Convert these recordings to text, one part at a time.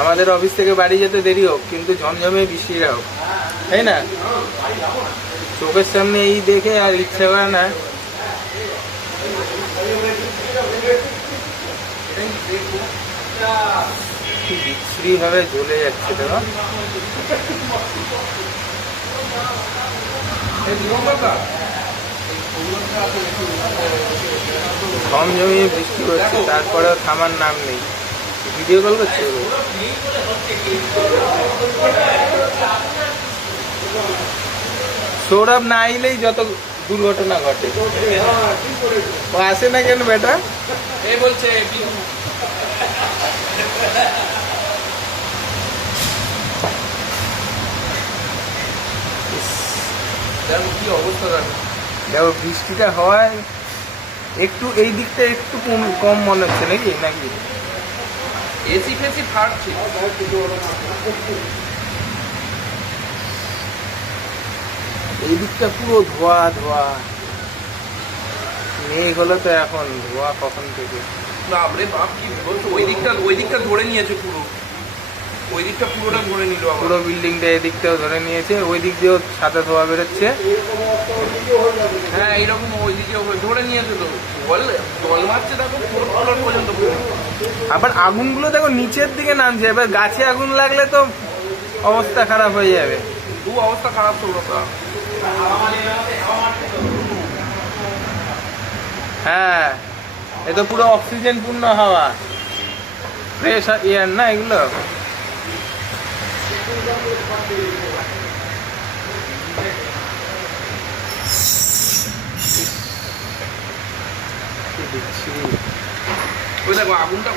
আমাদের অফিস থেকে বাড়ি যেতে দেরি হোক, কিন্তু ঝমঝমে বৃষ্টিটা হোক, তাই না? চোখের সামনে এই দেখে আর ইচ্ছা করে না কি বিচ্ছিরি ভাবে জ্বলে যাচ্ছে। দেখো ঝমঝমিয়ে বৃষ্টি হচ্ছে, তারপরেও থামার নাম নেই। ভিডিও কল করছে সৌরভ না আইলেই যত দুর্ঘটনা ঘটে। ও আসে না কেন বেটা? এই বলছে কি অবস্থা। দেখো বৃষ্টিটা হওয়ায় একটু এই দিকটা একটু কম মনে হচ্ছে নাকি নাকি এসি ফেসি ফাটছে। এই দিকটা পুরো ধোয়া ধোয়া, মেঘ হলো তো এখন ধোয়া কখন থেকে। বাপরে বাপ, কি বলছো? ওই দিকটা ধরে নিয়েছে পুরো, ওই দিকটা পুরোটা ধরে নিল। পুরো বিল্ডিংটা এদিকটাও ধরে নিয়েছে, ওই দিক দিয়েও সাদা ধোয়া বেরোচ্ছে। হ্যাঁ এইরকম ওই দিকে ধরে নিয়েছে তো, জল মারছে দেখো পুরো পর্যন্ত। আবার আগুনগুলো দেখো নিচের দিকে নামছে, এবার গাছে আগুন লাগলে তো অবস্থা খারাপ হয়ে যাবে। খুব অবস্থা খারাপ তো ওটা। হ্যাঁ, এ তো পুরো অক্সিজেন পূর্ণ হাওয়া, ফ্রেশ এয়ার না এগুলো। ওই দেখো আগুনটা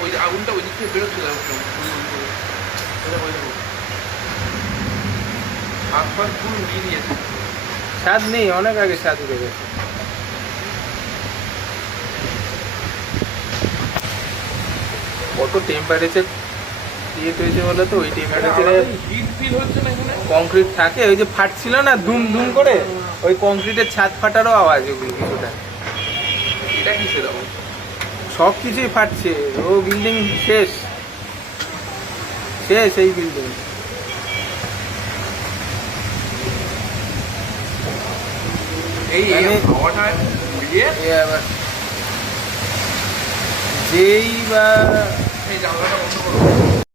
ওই দিক থেকে বেরোচ্ছে। হাত ফাত পুরো উড়িয়ে দিয়েছে। স্বাদ নেই, অনেক আগে স্বাদ উঠে গেছে। কত টেম্পারেচার ক্রিয়েট হয়েছে বলো তো? ওই টেম্পারেচারে হিট ফিল হচ্ছে না এখানে। কংক্রিট থাকে, ওই যে ফাটছিল না ধুম ধুম করে, ওই কংক্রিটের ছাদ ফাটারও আওয়াজ ওগুলো কিছুটা। এটা কিসের আবার? সব কিছুই ফাটছে। ও বিল্ডিং শেষ শেষ, এই বিল্ডিং। এই মানে হাওয়াটা উড়িয়ে আবার যেই বা এই জানলাটা বন্ধ করো।